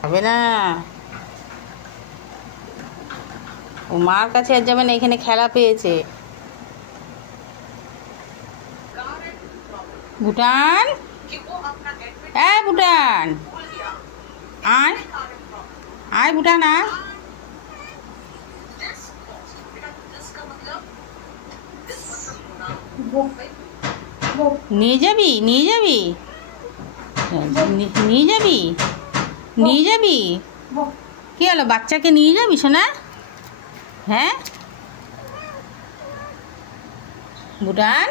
যাবে না, ও মার কাছে আর যাবে না, এখানে খেলা পেয়েছে। ভুটান, ভুটান আয়, আয় ভুটান আয়। নিয়ে যাবি, নিয়ে যাবি, নিয়ে যাবি, নিয়ে যাবি, কি হলো বাচ্চাকে নিয়ে যাবি শোনা? হ্যাঁ ভুটান,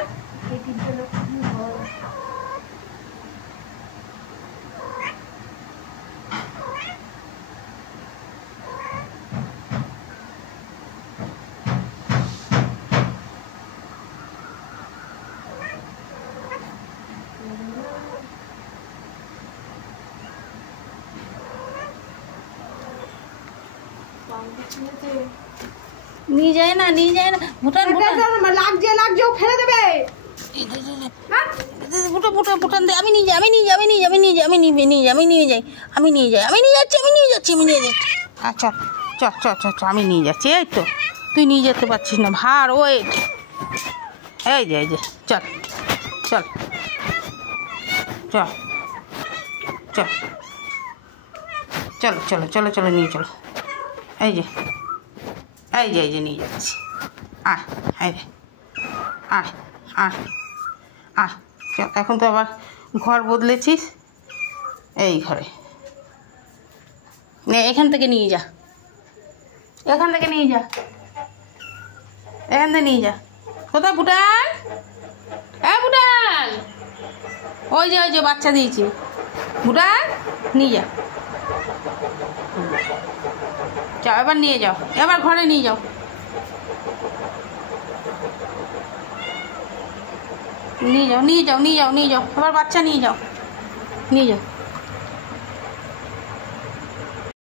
নিয়ে যায় না, নিয়ে যায় না ভুটান, লাগছে লাগছে, ও ফেলে দেবে। ভুটান দে, আমি নিয়ে যাই, আমি নিয়ে যাই, আমি নিয়ে যাই, আমি নিয়ে যাই, আমি নিয়ে যাই, আমি নিয়ে যাই, আমি নিয়ে যাই, আমি নিয়ে যাচ্ছি, আমি নিয়ে যাচ্ছি, আমি নিয়ে যাচ্ছি। আচ্ছা চল চল চল চল, আমি নিয়ে যাচ্ছি। এই তো তুই নিয়ে যেতে পারছিস না, ভার ওয়েট। এই যে, এই যে, চল চল চল চল, চলো চলো চলো চলো, নিয়ে চলো। এই যে, এই যে, এই যে নিয়ে যাচ্ছি। আয়, এই রে, আয় আয় আয়, চল। এখন তো আবার ঘর বদলেছিস, এই ঘরে এখান থেকে নিয়ে যা, এখান থেকে নিয়ে যা, এখান থেকে নিয়ে যা। কোথায় ভুটান? ভুটান, ওই যে, ওই যে বাচ্চা দিয়েছি, ভুটান নিয়ে যা। যাও এবার নিয়ে যাও, এবার ঘরে নিয়ে যাও, নিয়ে যাও, নিয়ে যাও, নিয়ে যাও, নিয়ে যাও, এবার বাচ্চা নিয়ে যাও, নিয়ে যাও।